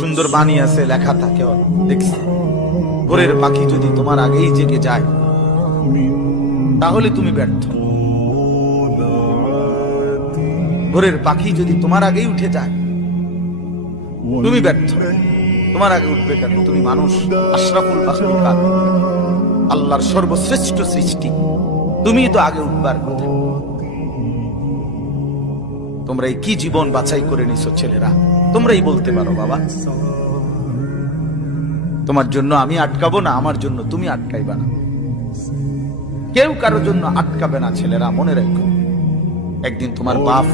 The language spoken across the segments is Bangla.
সুন্দর বাণী আছে, লেখা থাকে, দেখছি ভোরের পাখি যদি তোমার আগেই জেগে যায় তাহলে তুমি ব্যর্থ। ভোরের পাখি যদি তোমার আগেই উঠে যায় তুমি ব্যর্থ। তোমার আগে উঠবে কেন? তুমি মানুষ, আশরাফুল মাখলুকাত, আল্লাহর সর্বশ্রেষ্ঠ সৃষ্টি, তুমি তো আগে উঠবার কথা। তোমরা এই কি জীবন বাছাই করে নিছো ছেলেরা? তোমরাই বলতে পারো বাবা। তোমার জন্য আমি আটকাবো না, আমার জন্য তুমি আটকাইবা না। কেউ কারোর জন্য আটকাবে না ছেলেরা, মনে রাখো। একদিন তোমার বাপ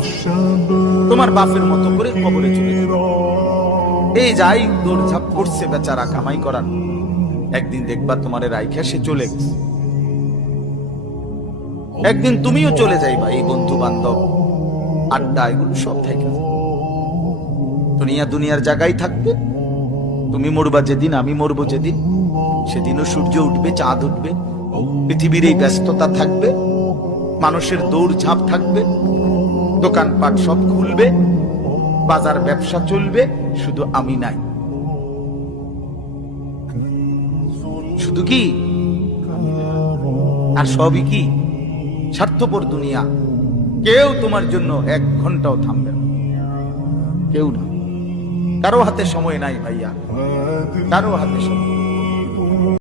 তোমার বাপের মতো করে কবরে চলে যাবে। এই যাই দৌড়ঝাঁপ করছে বেচারা কামাই করার, একদিন দেখবা তোমারে রাইখা সে চলে গেছে। একদিন তুমিও চলে যাইবা। এই বন্ধু বান্ধব আড্ডা এগুলো সব থেকে দুনিয়ার জায়গায় থাকবে। তুমি মরবা যেদিন, আমি মরবো যেদিন, সেদিনও সূর্য উঠবে, চাঁদ উঠবে, পৃথিবীর এই ব্যস্ততা থাকবে, মানুষের দৌড়ঝাঁপ থাকবে, দোকানপাট সব খুলবে, বাজার ব্যবসা চলবে, শুধু আমি নাই। শুধু কি আর সবই কি স্বার্থপর দুনিয়া। কেউ তোমার জন্য 1 ঘন্টাও থামবে না, কেউ না। কারো হাতে সময় নাই ভাইয়া, কারো হাতে সময়।